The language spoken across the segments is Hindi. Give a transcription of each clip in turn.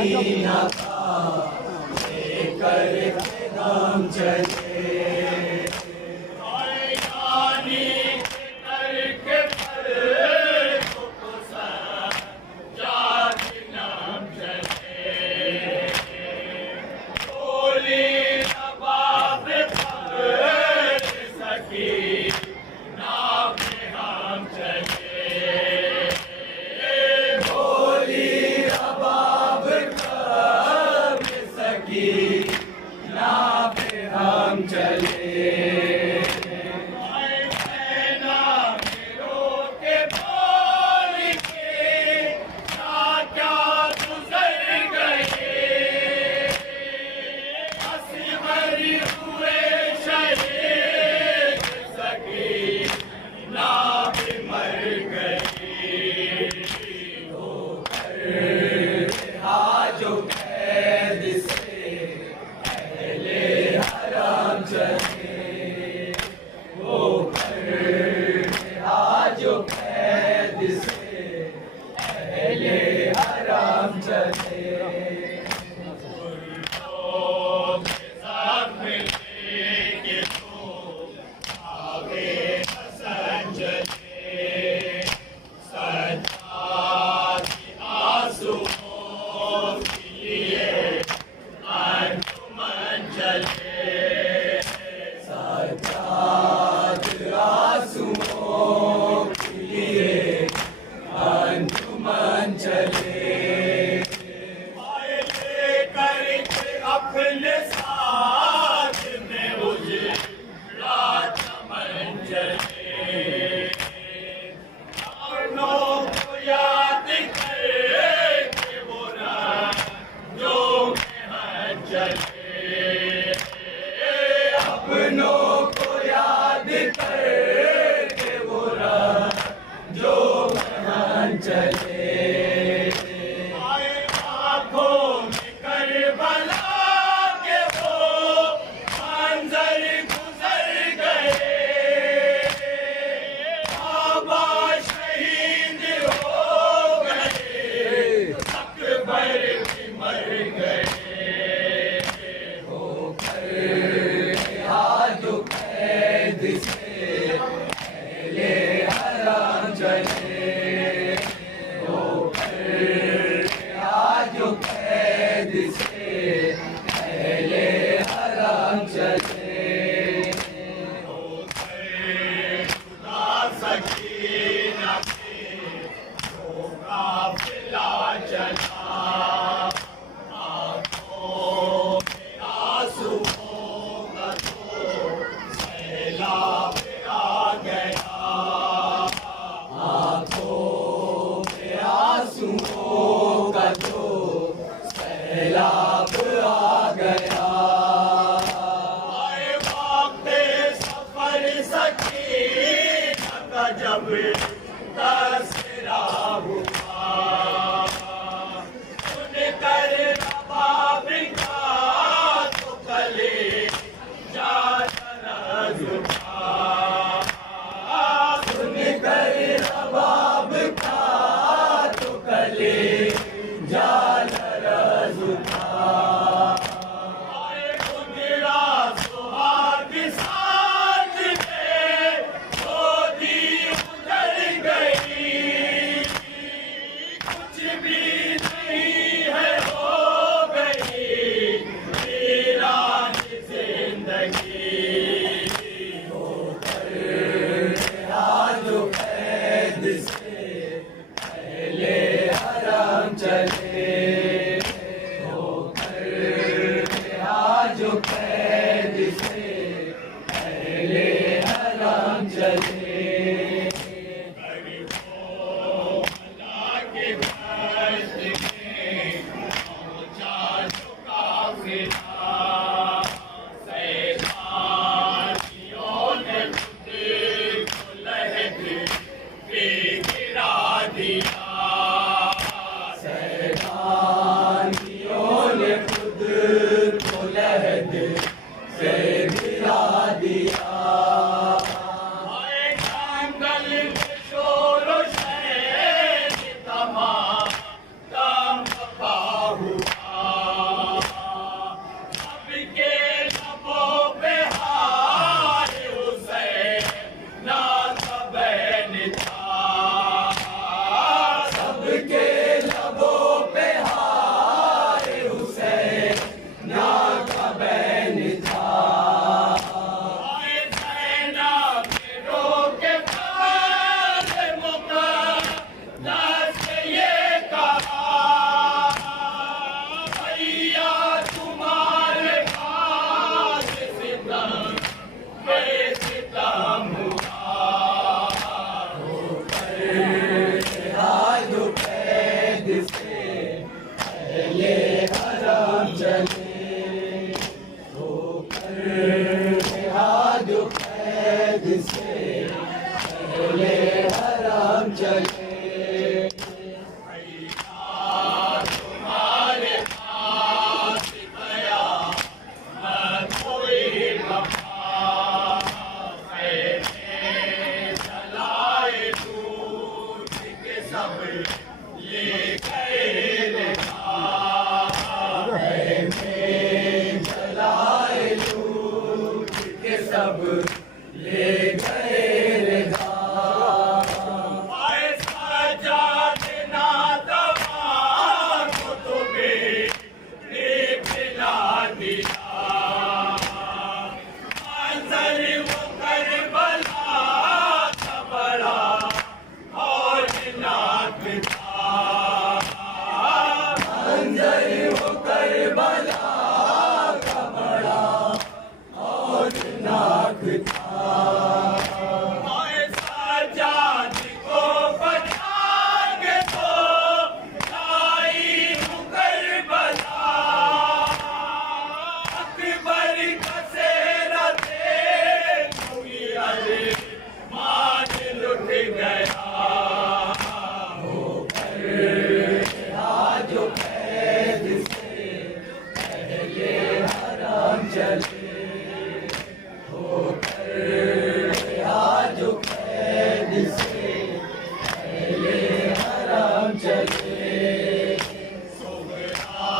मदीना का लेकर हम चले। से पहले हराम चले। तुम्हारे पास गया न कोई वफा, जलाए दूध के सब ले गए जलाए दूध के सब ले गए रे घाम। ऐसा जाना दवा को तुम्हें पिला दिया, मंजर वो करबला का बड़ा औरनाक था, मंजर वो करबला का बड़ा औरनाक था। ऐसा जान को बचाएंगे तो लाई करबला, अकबर का सेरा देखूंगी अरे मान लुट गया, जो कैद से पहले हराम चले, होकर जो कैद से पहले हराम चले। सोहरा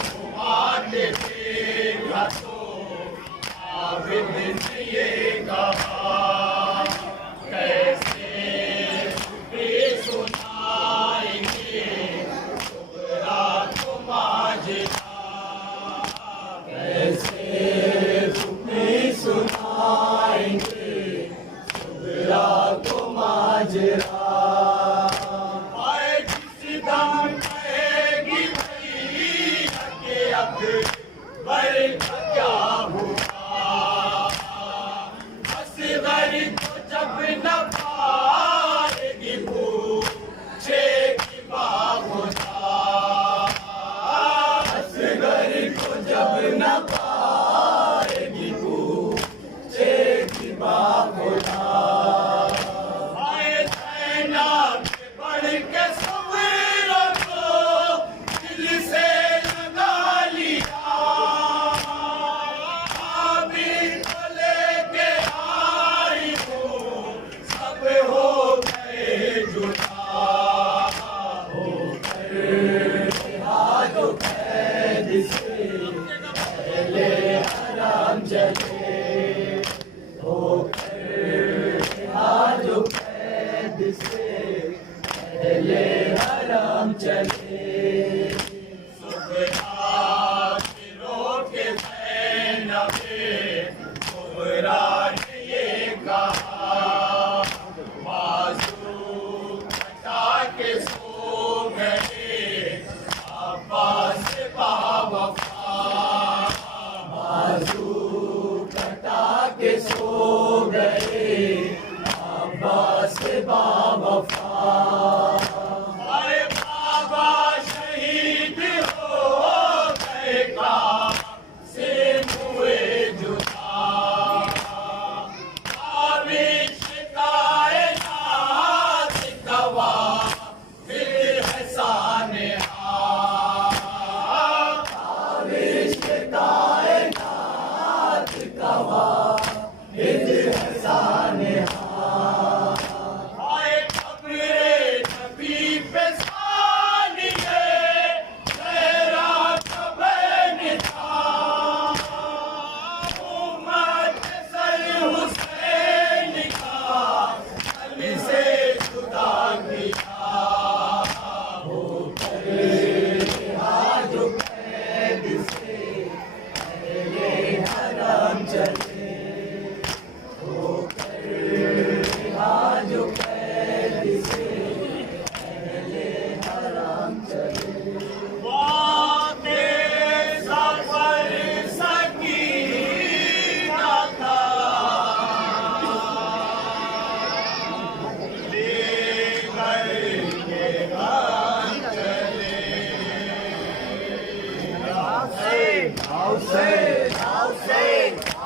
तुम्हारे देखा तो आबिद ने ये कहा, कैसे सुनाएंगे कैसे तुम्हें सुनाएंगे सुगरा को माजरा। जिस दम कहेगी भैया के अकबर का क्या हुआ, असगर को जब न पाएगी पूछेगी बाबू जब न पाएगी पूछेगी बाबूला। आए सैना बढ़ के सवेरों को दिल से लगा लिया, अभी तो लेके आई हूँ सब हो गए जुदा, हो गए जो कैद से पहले हराम चले, होकर जो कैद से पहले हराम चले। सुगरा सिरों के ज़ैनबे कुबरा ने ये कहा, बाजू कटा के सो गए अब्बास बावफा, बाजू कटा के सो गए अब्बास बावफा। बाबा शहीद हो गए का से हुए जुदा, आविश कायनात गवा फिर हसान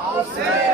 I'll say.